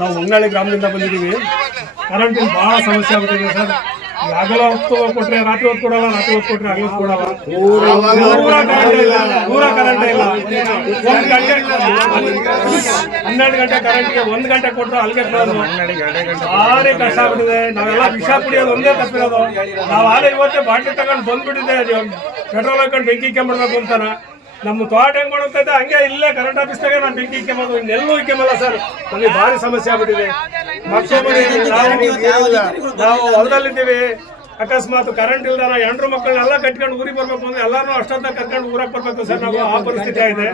ನಾವು ಹೊಂಗಾಳಿ ಗ್ರಾಮದಿಂದ ಬಂದಿದ್ದೀವಿ. ಕರೆಂಟಿನ ಭಾಳ ಸಮಸ್ಯೆ ಆಗ್ಬಿಟ್ಟಿದೆ ಸರ್. ಈ ಹಗಲ ಹೊತ್ತು ಕೊಟ್ರೆ ರಾತ್ರಿ ಹೊತ್ತು ಕೊಡಲ್ಲ, ರಾತ್ರಿ ಹೊತ್ತು ಕೊಟ್ರೆ ಹೊತ್ತು ಕೊಡಲ್ಲ. ಪೂರ ಕರೆಂಟ್ ಇಲ್ಲ ಒಂದ್ ಗಂಟೆ, ಹನ್ನೆರಡು ಗಂಟೆ ಕರೆಂಟ್ಗೆ ಒಂದು ಗಂಟೆ ಕೊಟ್ಟರು ಅಲ್ಲಿಗೆ ಭಾರಿ ಕಷ್ಟ ಆಗ್ಬಿಟ್ಟಿದೆ. ನಾವೆಲ್ಲ ವಿಷ ಕುಡಿಯೋದು ಒಂದೇ ತಪ್ಪಿರೋದು ನಾವು ಆದ್ರೆ ಇವತ್ತೇ ಬಾಟ್ಲಿ ತಗೊಂಡು ಬಂದ್ಬಿಟ್ಟಿದೆ ಪೆಟ್ರೋಲ್ ಹಾಕೊಂಡು ಬೆಂಕಿ ಕೆಂಬಿಡ್ಬೇಕು ಅಂತಾನ. ನಮ್ಮ ತೋಟ ಹೆಂಗ್ ಮಾಡುತ್ತೆ ಹಂಗೆ ಇಲ್ಲೇ ಕರೆಂಟ್ ಆಫೀಸ್ನಾಗೆ ನಾನು ಬೆಂಕಿ ಇಕ್ಕೊಂಬೋದು ಇನ್ನೆಲ್ಲೂ ಮಲ್ಲ ಸರ್ ನಮಗೆ ಭಾರಿ ಸಮಸ್ಯೆ ಆಗ್ಬಿಟ್ಟಿದೆ. ಮಕ್ಕಳು ನಾವು ಹೊಲದಲ್ಲಿದ್ದೀವಿ ಅಕಸ್ಮಾತ್ ಕರೆಂಟ್ ಇಲ್ದಾರ ಹೆಂಡ್ರು ಮಕ್ಕಳನ್ನೆಲ್ಲ ಕಟ್ಕೊಂಡು ಊರಿಗೆ ಬರ್ಬೇಕು ಅಂದ್ರೆ ಎಲ್ಲಾರು ಅಷ್ಟಂತ ಕರ್ಕೊಂಡು ಊರಕ್ಕೆ ಬರ್ಬೇಕು ಸರ್. ನಾವು ಆ ಪರಿಸ್ಥಿತಿ ಆಗಿದೆ.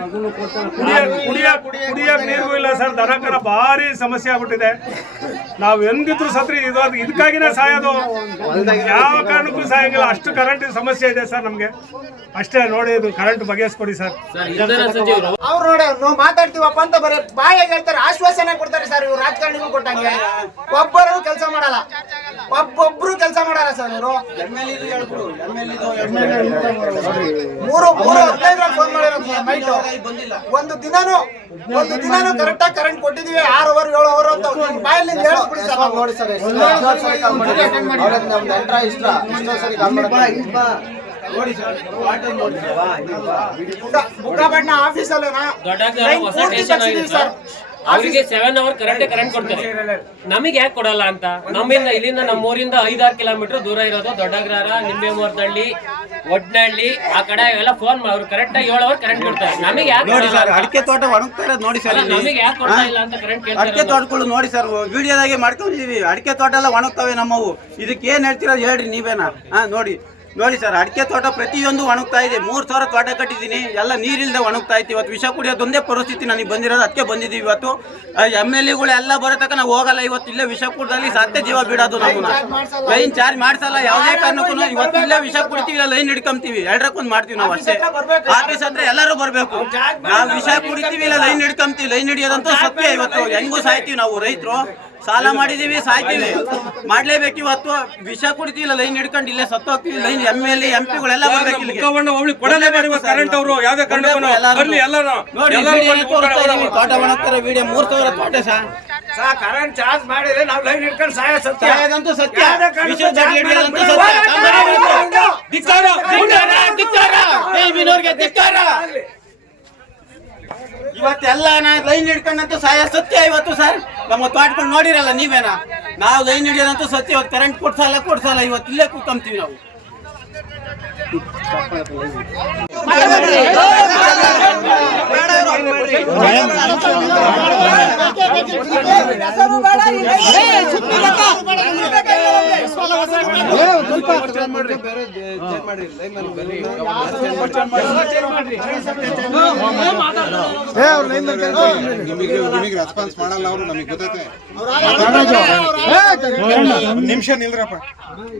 ಕುಡಿಯಕ್ ಕುಡಿಯಕ್ ನೀರು ಇಲ್ಲ ಸರ್. ದನಕರ ಭಾರಿ ಸಮಸ್ಯೆ ಆಗ್ಬಿಟ್ಟಿದೆ. ನಾವು ಎಂದಿದ್ರು ಸತ್ರಿ ಇದು ಅದು ಇದಕ್ಕಾಗಿನೇ ಸಾಯೋದು. ಯಾವ ಕಾರಣಕ್ಕೂ ಸಾಯಂಗಿಲ್ಲ. ಅಷ್ಟು ಕರೆಂಟ್ ಸಮಸ್ಯೆ ಇದೆ ಸರ್ ನಮಗೆ. ಅಷ್ಟೇ ನೋಡಿ ಇದು ಕರೆಂಟ್ ಬಗೆಹರಿಸ್ಕೊಡಿ ಸರ್. ಅವ್ರು ನೋಡಿ ನಾವು ಮಾತಾಡ್ತೀವಪ್ಪ ಅಂತ ಬರೀ ಬಾಯಿಗೆ ಹೇಳ್ತಾರೆ. ಆಶ್ವಾಸನೆ ಕೊಡ್ತಾರೆ ಸರ್ ಇವ್ರು. ರಾಜಕಾರಣಿಗೂ ಕೊಟ್ಟಂಗೆ. ಒಬ್ಬರು ಕೆಲಸ ಮಾಡಲ್ಲ. ಒಬ್ಬೊಬ್ರು ಕೆಲಸ ಮಾಡಲ್ಲ ಸರ್ ಇವರು. ಮೂರು ಮೂರು ಹದಿನೈದರಲ್ಲಿ ಫೋನ್ ಮಾಡಿರೋದು ನೈಟ್ ಒಂದು ದಿನಾನು ಒಂದು ದಿನಾನು ಕರೆಕ್ಟ್ ಆಗಿ ಕರೆಂಟ್ ಕೊಟ್ಟಿದೀವಿ ಆರು ಅವರ್ ಏಳು ಅವರ್. ಅಂತ ಬಾಯಲ್ಲಿ ಹೇಳಿಸ್ಬಿಡಿ ಸರ್. ನೋಡಿ ಸರ್ ಇಷ್ಟ. ಎಷ್ಟೋ ಸರಿ ಬುಕ್ಕಬಣ್ಣ ಆಫೀಸಲ್ಲೇನಾ ಸರ್ ಅವರಿಗೆ ಸೆವೆನ್ ಅವರ್ ಕರೆಂಟ್ ಕರೆಂಟ್ ಕೊಡ್ತಾರೆ. ನಮಗೆ ಯಾಕೆ ಕೊಡಲ್ಲ ಅಂತ? ನಮ್ಮಿಂದ ಇಲ್ಲಿಂದ ನಮ್ಮೂರಿಂದ ಐದಾರು ಕಿಲೋಮೀಟರ್ ದೂರ ಇರೋದು ದೊಡ್ಡಗ್ರಾರ ನಿಂಬೆಮೂರ್ದಳ್ಳಿ ಒಡ್ನಹಳ್ಳಿ ಆ ಕಡೆ ಎಲ್ಲ ಫೋನ್ ಅವ್ರು ಕರೆಕ್ಟ್ ಆಗಿ ಏಳು ಅವರ್ ಕರೆಂಟ್ ಕೊಡ್ತಾರೆ. ನಮಗೆ ಯಾಕೆ ನೋಡಿ ಸರ್ ಅಡಿಕೆ ತೋಟ ಒಣಗ್ತಾರೆ ನೋಡಿ ಸರ್ ನಮಗೆ ಯಾಕೆ ಕೊಡ್ತಾ ಇಲ್ಲ ಅಂತ ಕರೆಂಟ್ ಅಡಿಕೆ ಕೇಳ್ತಾರೆ ತೋಟಗಳು ನೋಡಿ ಸರ್ ವಿಡಿಯೋದಾಗೆ ಮಾಡ್ಕೊಂಡಿದೀವಿ ಅಡಿಕೆ ತೋಟ ಎಲ್ಲ ಒಣಗ್ತವೆ ನಮ್ಮವು. ಇದಕ್ಕೆ ಏನ್ ಹೇಳ್ತೀರಾ ಹೇಳ್ರಿ ನೀವೇನಾ? ಹಾ ನೋಡಿ. ನೋಡಿ ಸರ್ ಅಡಿಕೆ ತೋಟ ಪ್ರತಿಯೊಂದು ಒಣಗ್ತಾ ಇದೆ. ಮೂರ್ ಸಾವಿರ ತೋಟ ಕಟ್ಟಿದ್ದೀನಿ. ಎಲ್ಲ ನೀರಿಲ್ದೆ ಒಣಗ್ತಾ ಇತ್ತು. ಇವತ್ತು ವಿಷ ಕುಡಿಯೋದೊಂದೇ ಪರಿಸ್ಥಿತಿ ನನಗೆ ಬಂದಿರೋದು. ಅದಕ್ಕೆ ಬಂದಿದ್ದೀವಿ ಇವತ್ತು. ಎಂ ಎಲ್ ಎಗಳು ಎಲ್ಲ ಬರೋ ತನಕ ನಾವು ಹೋಗಲ್ಲ. ಇವತ್ತು ಇಲ್ಲೇ ವಿಷ ಕುಡ್ದಲ್ಲಿ ಸತ್ಯ ಜೀವ ಬಿಡೋದು ನಮ್ಮನ್ನ ಲೈನ್ ಚಾರ್ಜ್ ಮಾಡ್ಸಲ್ಲ. ಯಾವುದೇ ಕಾರಣಕ್ಕೂ ಇವತ್ತು ಇಲ್ಲೇ ವಿಷ ಕುಡಿತೀವಿ. ಇಲ್ಲ ಲೈನ್ ಹಿಡ್ಕೊಂತೀವಿ. ಎರಡಕ್ಕೊಂದು ಮಾಡ್ತೀವಿ ನಾವು ಅಷ್ಟೇ. ಆಫೀಸ್ ಹತ್ರ ಎಲ್ಲರೂ ಬರಬೇಕು. ನಾವು ವಿಷ ಕುಡಿತೀವಿ. ಇಲ್ಲ ಲೈನ್ ಹಿಡ್ಕೊಂತೀವಿ. ಲೈನ್ ಹಿಡಿಯೋದಂತೂ ಸತ್ಯ ಇವತ್ತು. ಹೆಂಗೂ ಸಾಯ್ತೀವಿ ನಾವು ರೈತರು. ಸಾಲ ಮಾಡಿದೀವಿ ಸಾಯ್ತೀವಿ. ಮಾಡ್ಲೇಬೇಕು ಇವತ್ತು ವಿಷ ಕುಡಿತಿಲ್ಲ ಲೈನ್ ಹಿಡ್ಕೊಂಡು ಇಲ್ಲೇ ಸತ್ತು ಹೋಗ್ತೀವಿ line M L A M ಪಿಗಳೆಲ್ಲ ಬರ್ಬೇಕು ಇಲ್ಲಿಗೆ. ಕರೆಂಟ್ ಅವರು ಯಾವ್ದೇ ವಿಡಿಯೋ ತೋಟ ಮೂರ್ ಸಾವಿರ ತೋಟ ಸಹ ಕರೆಂಟ್ ಚಾರ್ಜ್ ಮಾಡಿದ್ರೆ ನಾವು ಲೈನ್ ಹಿಡ್ಕೊಂಡು ಸಾಯ ಸತ್ಯ. ಸತ್ಯ. ಲೈನ್ ಹಿಡ್ಕೊಂಡಂತೂ ಸಾಯ ಸತ್ಯ ಇವತ್ತು ಸರ್? ನಮ್ಮ ತೋಟ್ಕೊಂಡು ನೋಡಿರಲ್ಲ ನೀವೇನ? ನಾವು ಲೈನ್ ಹಿಡಿಯೋದಂತೂ ಸತ್ಯ ಇವತ್ತು ಕರೆಂಟ್ ಕೊಡ್ಸಲ್ಲ ಕೊಡ್ಸಲ್ಲ ಇವತ್ತು ಇಲ್ಲೇ ಕೂತ್ಕೊಂತೀವಿ ನಾವು. ನಿಮಗೆ ರೆಸ್ಪಾನ್ಸ್ ಮಾಡಲ್ಲ ಅವರು ನಮಗೆ ಗೊತ್ತೈತೆ ನಿಮಿಷ ನಿಲ್ರಪ್ಪ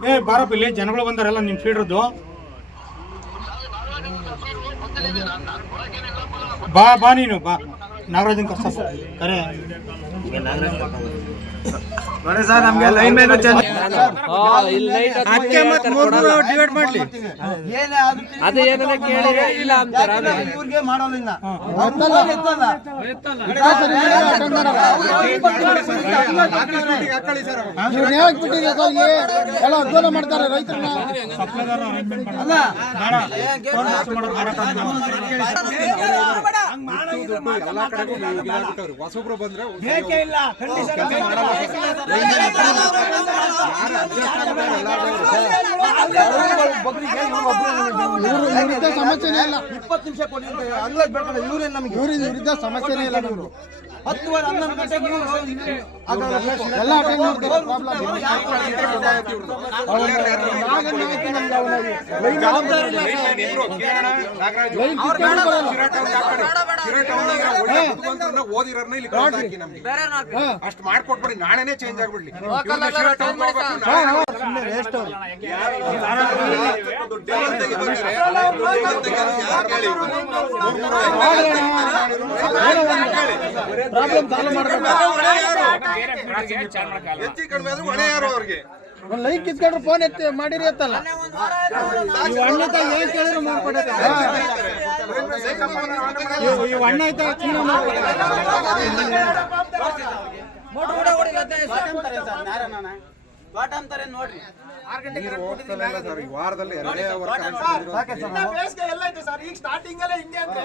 ಏ ಬಾರಪ್ಪ ಇಲ್ಲಿ ಜನಗಳು ಬಂದಾರಲ್ಲ ನಿಮ್ ಫೀಡ್ರದ್ದು ಬಾ ಬಾ ನೀನು, ಬಾ. ನಾಗರಾಜನ್ ಕಷ್ಟ ಕರೆ. ಡಿವೈಡ್ ಮಾಡ್ಲಿ. ಅದು ಏನಾರ ಕೇಳಿದ್ರೆ ಇಲ್ಲ ಅಂತಾರ ಇವ್ರಿಗೆ ಮಾಡೋದಿಲ್ಲ. ಎಲ್ಲ ಮಾಡ್ತಾರೆ ರೈತರನ್ನ. ಎಲ್ಲಾ ಕಡೆಗೂ ಇದಾಗ್ಬಿಟ್ಟವ್ರು ಹೊಸಬ್ರು ಬಂದ್ರೆ ಬೇಕೇ ಇಲ್ಲ ಇವ್ರ ವಿರುದ್ಧ ಸಮಸ್ಯೆನೇ ಇಲ್ಲ ಇಪ್ಪತ್ತು ನಿಮಿಷ ಕೊಡಿ ಅಂತ ಹಂಗ್ ಬೇಕಲ್ಲ ಇವ್ರೇನ್ ನಮ್ಗೆ ಇವ್ರ ವಿರುದ್ಧ ಸಮಸ್ಯೆನೇ ಇಲ್ಲ ನಮ್ದು ಹತ್ತುವರೆ ಹನ್ನೊಂದು ಗಂಟೆಗೆ ಅಷ್ಟು ಮಾಡ್ಕೊಟ್ಬಿಡಿ ನಾಳೆನೆ ಚೇಂಜ್ ಆಗ್ಬಿಡ್ಲಿ ಹೇಳಿ? ಪ್ರಾಬ್ಲಮ್ ಸಾಲ್ವ್ ಮಾಡ್ಬೇಕು. ಹೆಚ್ಚು ಕಡಿಮೆ ಆದ್ರೂ ಹೊಣೆ ಯಾರು ಅವ್ರಿಗೆ. ಒಂದ್ ಲೈನ್ ಕಿತ್ಕೊಂಡ್ರೆ ಫೋನ್ ಎತ್ತಿ ಮಾಡಿರಿ ಎತ್ತಲ್ಲ ಇವ್ ಅಣ್ಣ ಏನ್ ಕೇಳಿದ್ರು ಮಾಡ್ಕೊಡತ್ತೆ ಇವ್ ಅಣ್ಣ ಐತ ಚೀನ ಮಾಡ್ಕೊಡತ್ತೆ ವಾರದಲ್ಲಿ ಎರಡೇ ಅವರ್ ಸರ್. ಈಗ ಸ್ಟಾರ್ಟಿಂಗ್ ಅಲ್ಲೇ ಹಿಂಗೆ ಅಂದ್ರೆ